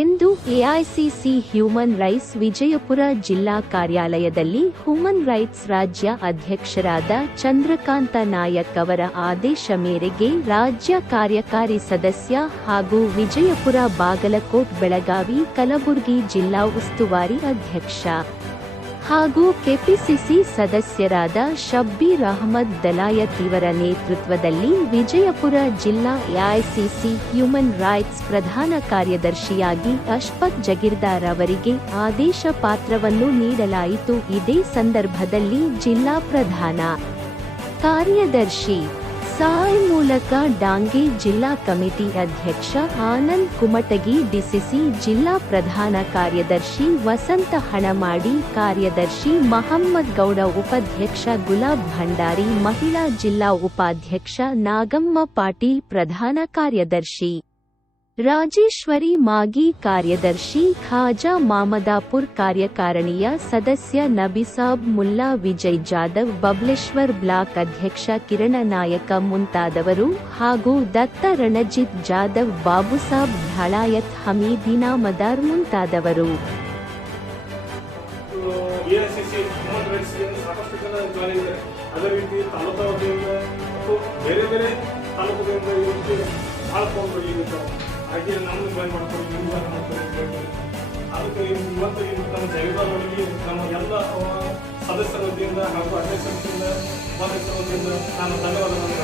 ಎಂದು AICC human rights Vijayapura ಜಿಲ್ಲಾ ಕಾರ್ಯಾಲಯದಲ್ಲಿ ಹ್ಯೂಮನ್ ರೈಟ್ಸ್ ರಾಜ್ಯ ಅಧ್ಯಕ್ಷರಾದ ಚಂದ್ರಕಾಂತ ನಾಯಕ್ ಅವರ ಆದೇಶ ಮೇರೆಗೆ ರಾಜ್ಯ ಕಾರ್ಯಕಾರಿ ಸದಸ್ಯ ಹಾಗೂ ವಿಜಯಪುರ ಬಾಗಲಕೋಟ್ ಬೆಳಗಾವಿ ಕಲಬುರಗಿ ಜಿಲ್ಲಾ ಉಸ್ತುವಾರಿ ಅಧ್ಯಕ್ಷ ಹಾಗೂ ಕೆಪಿಸಿಸಿ ಸದಸ್ಯರಾದ ಶಬ್ಬೀರ್ ಅಹಮದ್ ದಲಾಯತ್ ಇವರ ನೇತೃತ್ವದಲ್ಲಿ ವಿಜಯಪುರ ಜಿಲ್ಲಾ ಎಐಸಿಸಿ ಹ್ಯೂಮನ್ ರೈಟ್ಸ್ ಪ್ರಧಾನ ಕಾರ್ಯದರ್ಶಿಯಾಗಿ ಅಶ್ಫಾಕ್ ಜಗೀರ್ದಾರ್ ಅವರಿಗೆ ಆದೇಶ ಪತ್ರವನ್ನು ನೀಡಲಾಯಿತು. ಇದೇ ಸಂದರ್ಭದಲ್ಲಿ ಜಿಲ್ಲಾ ಪ್ರಧಾನ ಕಾರ್ಯದರ್ಶಿ ಸಾಯ್ ಮೂಲಕ ಡಾಂಗೆ, ಜಿಲ್ಲಾ ಕಮಿಟಿ ಅಧ್ಯಕ್ಷ ಆನಂದ್ ಕುಮಟಗಿ, ಡಿಸಿಸಿ ಜಿಲ್ಲಾ ಪ್ರಧಾನ ಕಾರ್ಯದರ್ಶಿ ವಸಂತ ಹಣಮಾಡಿ, ಕಾರ್ಯದರ್ಶಿ ಮಹಮ್ಮದ್ ಗೌಡ, ಉಪಾಧ್ಯಕ್ಷ ಗುಲಾಬ್ ಭಂಡಾರಿ, ಮಹಿಳಾ ಜಿಲ್ಲಾ ಉಪಾಧ್ಯಕ್ಷ ನಾಗಮ್ಮ ಪಾಟೀಲ್, ಪ್ರಧಾನ ಕಾರ್ಯದರ್ಶಿ ರಾಜೇಶ್ವರಿ ಮಾಗಿ, ಕಾರ್ಯದರ್ಶಿ ಖಾಜಾ ಮಾಮದಾಪುರ್, ಕಾರ್ಯಕಾರಿಣಿಯ ಸದಸ್ಯ ನಬಿಸಾಬ್ ಮುಲ್ಲಾ, ವಿಜಯ್ ಜಾಧವ್, ಬಬ್ಲೇಶ್ವರ್ ಬ್ಲಾಕ್ ಅಧ್ಯಕ್ಷ ಕಿರಣ ನಾಯಕ ಮುಂತಾದವರು ಹಾಗೂ ದತ್ತ ರಣಜಿತ್ ಜಾಧವ್, ಬಾಬುಸಾಬ್ ಢಾಳಾಯತ್, ಹಮೀದ್ ಇನಾಮದಾರ್ ಮುಂತಾದವರು ಹಾಗೆ ನಮ್ಮನ್ನು ಜಾಯಿನ್ ಮಾಡ್ಕೊಂಡು ನೀವು ಮಾಡ್ಕೊಂಡು ಅದಕ್ಕೆ ಇವತ್ತು ನಮ್ಮ ಜಗದಾರೊಳಗೆ ನಮ್ಮ ಎಲ್ಲ ಸದಸ್ಯರ ವತಿಯಿಂದ ಹಾಗೂ ಅಧ್ಯಕ್ಷರಿಂದ ಉಪಾಧ್ಯಕ್ಷರ ವತಿಯಿಂದ ನಾನು ಧನ್ಯವಾದಗಳನ್ನು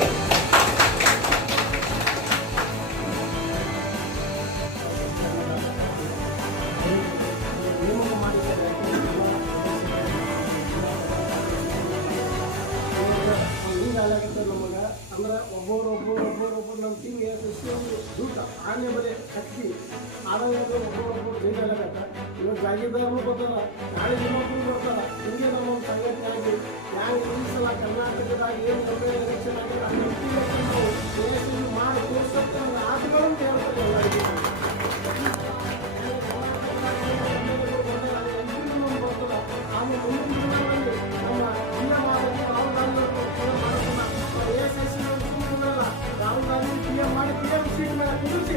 ನಮಗೆ ಅಂದ್ರೆ ಒಬ್ಬರು ನಮ್ಮ ಟೀಮ್ಗೆ ದೂತ ಆನೆ ಬರೀ ಶಕ್ತಿ ಆದಾಗ ಒಬ್ಬೊಬ್ಬರು ಬೇಕಾಗತ್ತ. ಇವತ್ತು ಜಾಗೀರ್ದಾರರು ಬರ್ತಾರ, ನಾಳೆ ಇನ್ನೊಬ್ಬರು ಬರ್ತಾರ. ಹಿಂಗೆ ನಮ್ಮ ಒಂದು ಸಂಘಟನೆಯಾಗಿ ಹ್ಯಾಂಗೆ ಈ ಸಲ ಕರ್ನಾಟಕದಾಗ ಏನು ಒಳ್ಳೆಯ ಎಲೆಕ್ಷನ್ ಆಗಿದೆ ಆ ಮಾಡಿ ತೋರಿಸಕ್ಕೆ ಆಟಗಳನ್ನು ಹೇಳ್ತಾರೆ ಎಲ್ಲರಿಗೂ. ಆಮೇಲೆ ಮುಂದಿನ ದಿನಗಳಲ್ಲಿ ನಮ್ಮ PM ಆಗಿ ರಾಹುಲ್ ಗಾಂಧಿ ರಾಹುಲ್ ಗಾಂಧಿ PM ಮಾಡಿ PM ಸೀಟ್ ಮೇಲೆ ಕುಡಿಸಿ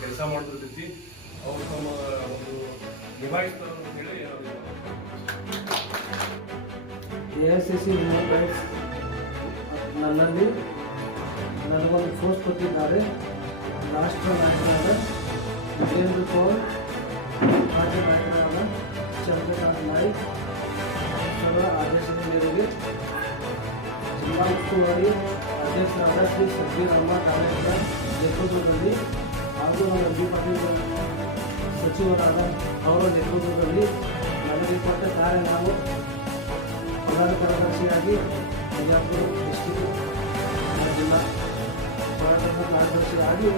ಕೆಲಸ ಮಾಡೋದ್ರೈತಿ ಅವ್ರು ತಮ್ಮ ಒಂದು ನಿಭಾಯಿಸ್ತಾರೆ ಅಂತ ಹೇಳಿ ಎಐಸಿಸಿ ಹ್ಯೂಮನ್ ರೈಟ್ಸ್ ನನ್ನಲ್ಲಿ ನನಗೊಂದು ಫೋರ್ಸ್ ಕೊಟ್ಟಿದ್ದಾರೆ. ರಾಷ್ಟ್ರ ನಾಯಕರಾದ ವಿಜೇಂದ್ರ ಕೌಲ್, ರಾಜ್ಯ ನಾಯಕರಾದ ಚಂದ್ರಕಾಂತ್ ನಾಯ್ಕ್ ಅವರ ಆದೇಶದ ಮೇರೆಗೆ ಜಿಲ್ಲಾ ಉಸ್ತುವಾರಿ ಅಧ್ಯಕ್ಷರಾದ ಶ್ರೀ ಶಬ್ಬೀರ್ ಅಹಮದ್ ದಲಾಯತ್ ನೇತೃತ್ವದಲ್ಲಿ ಹಾಗೂ ಬಿ ಪಾಟೀಲ್ ಸಚಿವರಾದ ಅವರ ನೇತೃತ್ವದಲ್ಲಿ ನನಗೆ ಕೊಟ್ಟ ಕಾರ್ಯ ನಾವು ಪ್ರಧಾನ ಕಾರ್ಯದರ್ಶಿಯಾಗಿ ಬಿಜಾಪುರ ಡಿಸ್ಟಿಕ್ ಜಿಲ್ಲಾ ಪ್ರಧಾನ ಕಾರ್ಯದರ್ಶಿಯಾಗಿ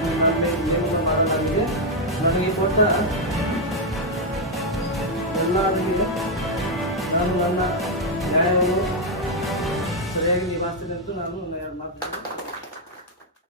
ನೇಮಕ ಮಾಡಲಾಗಿದೆ. ನನಗೆ ಕೊಟ್ಟ ಎಲ್ಲರಿಗೆ ನಾನು ನನ್ನ ನ್ಯಾಯವನ್ನು ಸರಿಯಾಗಿ ನಿಭಾಯಿಸ್ತೇನೆ ಅಂತ ನಾನು ಮಾತು